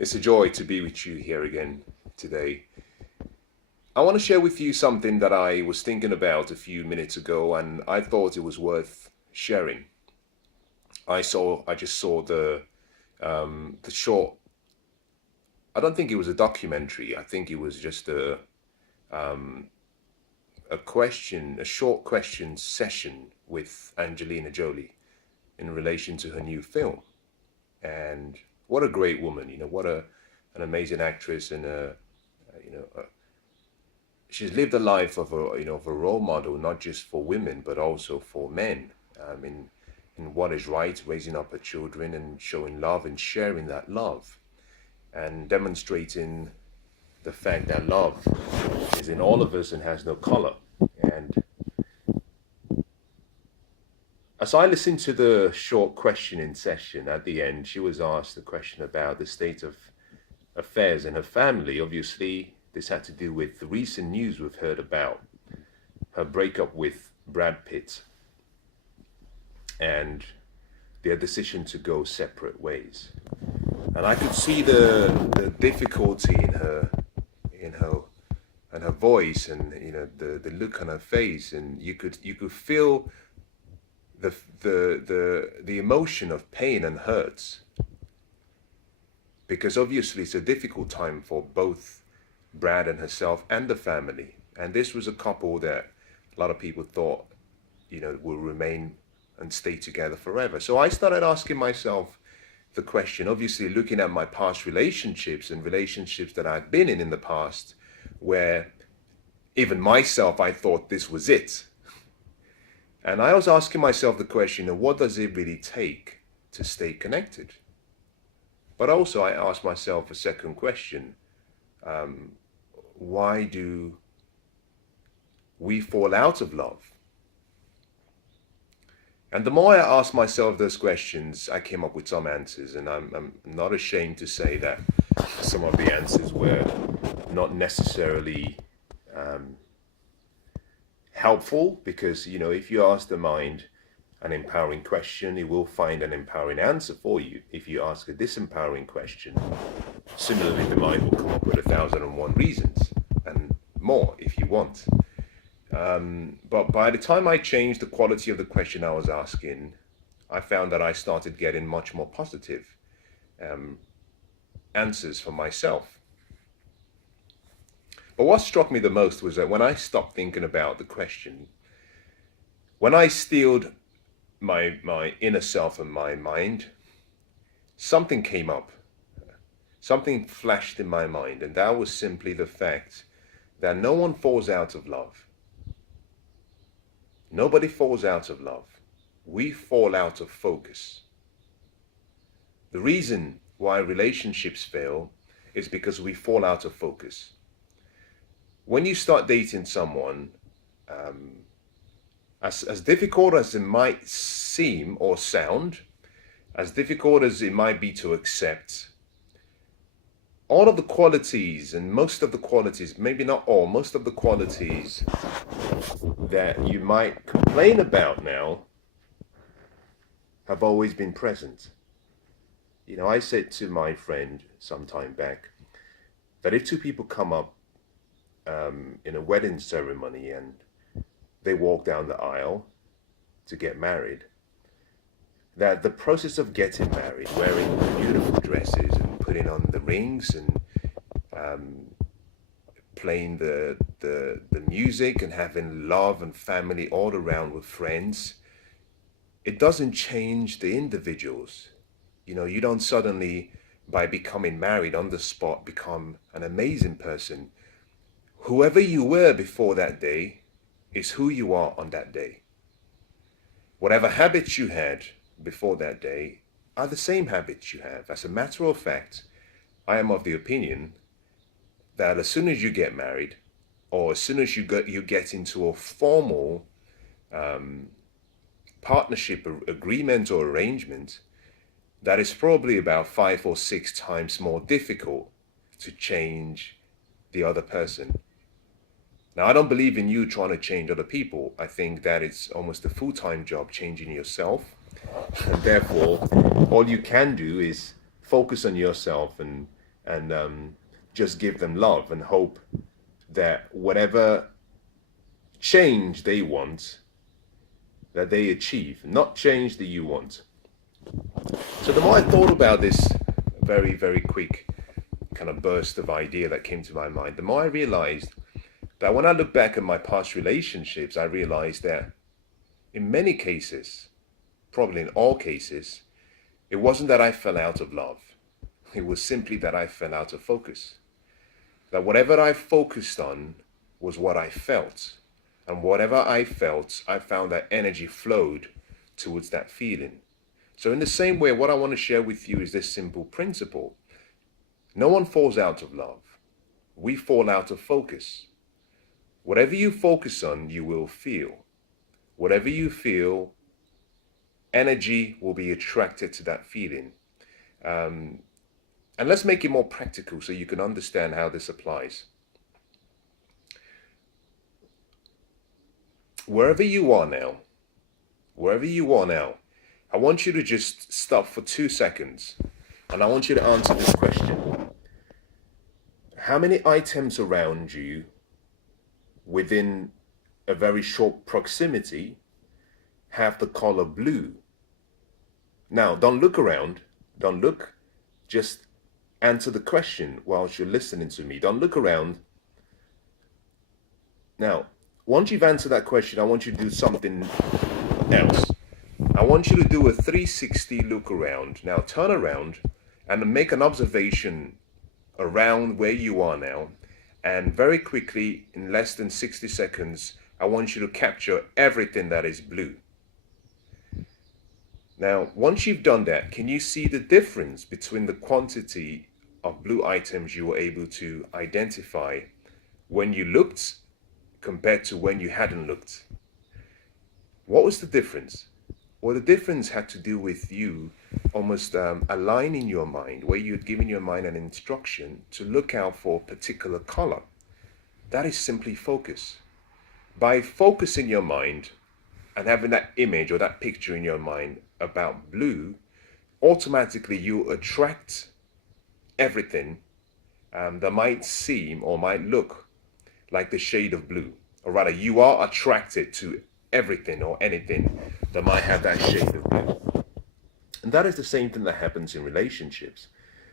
It's a joy to be with you here again today. I want to share with you something that I was thinking about a few minutes ago and I thought it was worth sharing. I just saw the short, I don't think it was a documentary. I think it was just a short question session with Angelina Jolie in relation to her new film. And what a great woman, what an amazing actress and you know, a, she's lived a life of a role model, not just for women, but also for men. In what is right, raising up her children and showing love and sharing that love and demonstrating the fact that love is in all of us and has no color. And as I listened to the short questioning session at the end, she was asked a question about the state of affairs in her family. Obviously, this had to do with the recent news we've heard about her breakup with Brad Pitt and their decision to go separate ways. And I could see the difficulty in her voice and the look on her face, and you could feel the emotion of pain and hurt, because obviously it's a difficult time for both Brad and herself and the family. And this was a couple that a lot of people thought, will remain and stay together forever. So I started asking myself the question, obviously looking at my past relationships and relationships that I've been in the past, where even myself, I thought this was it. And I was asking myself the question of what does it really take to stay connected? But also I asked myself a second question. Why do we fall out of love? And the more I asked myself those questions, I came up with some answers. And I'm not ashamed to say that some of the answers were not necessarily helpful, because if you ask the mind an empowering question, it will find an empowering answer for you. If you ask a disempowering question, similarly the mind will come up with 1,001 reasons and more if you want. But by the time I changed the quality of the question I was asking, I found that I started getting much more positive answers for myself. But what struck me the most was that when I stopped thinking about the question, when I stilled my inner self and my mind, something came up. Something flashed in my mind, and that was simply the fact that no one falls out of love. Nobody falls out of love. We fall out of focus. The reason why relationships fail is because we fall out of focus. When you start dating someone, as difficult as it might seem or sound, as difficult as it might be to accept, all of the qualities and most of the qualities, maybe not all, most of the qualities that you might complain about now have always been present. I said to my friend some time back that if two people come up in a wedding ceremony and they walk down the aisle to get married, that the process of getting married, wearing beautiful dresses and putting on the rings and playing the music and having love and family all around with friends, it doesn't change the individuals. You don't suddenly, by becoming married on the spot, become an amazing person. Whoever you were before that day is who you are on that day. Whatever habits you had before that day are the same habits you have. As a matter of fact, I am of the opinion that as soon as you get married, or as soon as you get into a formal partnership agreement or arrangement, that is probably about 5 or 6 times more difficult to change the other person. Now, I don't believe in you trying to change other people. I think that it's almost a full-time job changing yourself. And therefore, all you can do is focus on yourself and and just give them love and hope that whatever change they want, that they achieve, not change that you want. So the more I thought about this very, very quick kind of burst of idea that came to my mind, the more I realized that when I look back at my past relationships, I realized that in many cases, probably in all cases, it wasn't that I fell out of love. It was simply that I fell out of focus. That whatever I focused on was what I felt. And whatever I felt, I found that energy flowed towards that feeling. So in the same way, what I want to share with you is this simple principle. No one falls out of love. We fall out of focus. Whatever you focus on, you will feel. Whatever you feel, energy will be attracted to that feeling. And let's make it more practical so you can understand how this applies. Wherever you are now, I want you to just stop for 2 seconds and I want you to answer this question. How many items around you within a very short proximity have the color blue? Now, don't look around. Don't look. Just answer the question whilst you're listening to me. Don't look around. Now, once you've answered that question, I want you to do something else. I want you to do a 360 look around. Now, turn around and make an observation around where you are now. And very quickly, in less than 60 seconds, I want you to capture everything that is blue. Now, once you've done that, can you see the difference between the quantity of blue items you were able to identify when you looked compared to when you hadn't looked? What was the difference? Well, the difference had to do with you almost aligning your mind, where you had given your mind an instruction to look out for a particular color. That is simply focus. By focusing your mind and having that image or that picture in your mind about blue, automatically you attract everything that might seem or might look like the shade of blue. Or rather, you are attracted to everything or anything that might have that shade of blue. And that is the same thing that happens in relationships.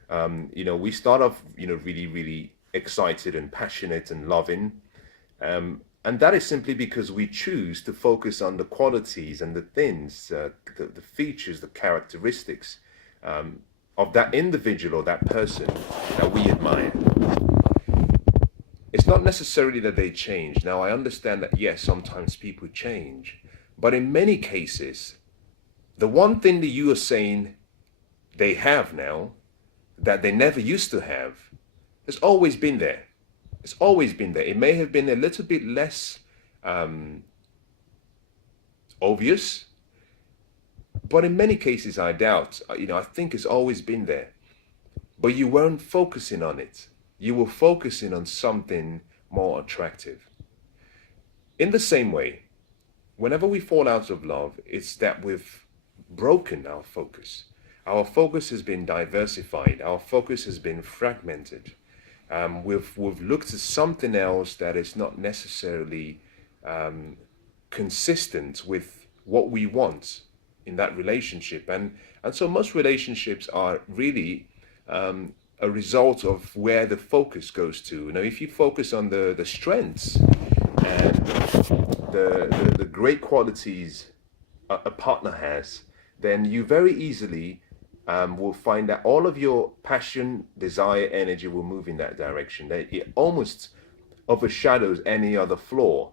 We start off, really, really excited and passionate and loving. And that is simply because we choose to focus on the qualities and the things, the features, the characteristics of that individual or that person that we admire. It's not necessarily that they change. Now, I understand that, yes, sometimes people change. But in many cases, the one thing that you are saying they have now that they never used to have has always been there. It's always been there. It may have been a little bit less obvious, but in many cases, I doubt, I think it's always been there. But you weren't focusing on it. You were focusing on something more attractive. In the same way, whenever we fall out of love, it's that we've broken our focus. Our focus has been diversified. Our focus has been fragmented. We've looked at something else that is not necessarily consistent with what we want in that relationship. And so most relationships are really a result of where the focus goes to. Now, if you focus on the strengths and the great qualities a partner has, then you very easily will find that all of your passion, desire, energy will move in that direction. That it almost overshadows any other flaw.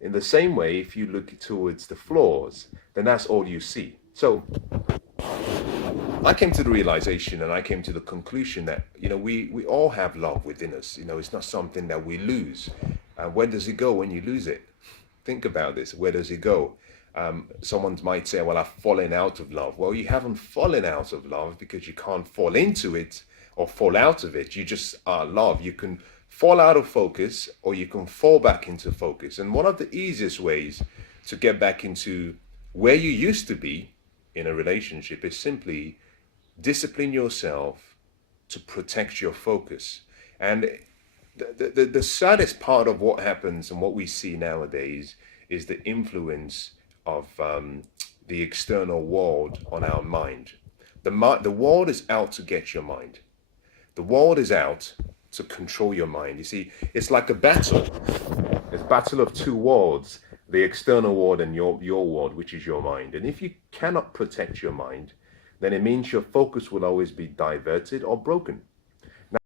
In the same way, if you look towards the flaws, then that's all you see. So I came to the realization and I came to the conclusion that, we all have love within us. It's not something that we lose. Where does it go when you lose it? Think about this. Where does it go? Someone might say, well, I've fallen out of love. Well, you haven't fallen out of love because you can't fall into it or fall out of it. You just are love. You can fall out of focus or you can fall back into focus. And one of the easiest ways to get back into where you used to be in a relationship is simply discipline yourself to protect your focus. And the saddest part of what happens and what we see nowadays is the influence of the external world on our mind. The world is out to get your mind. The world is out to control your mind. You see, it's like a battle. It's a battle of two worlds, the external world and your world, which is your mind. And if you cannot protect your mind, then it means your focus will always be diverted or broken.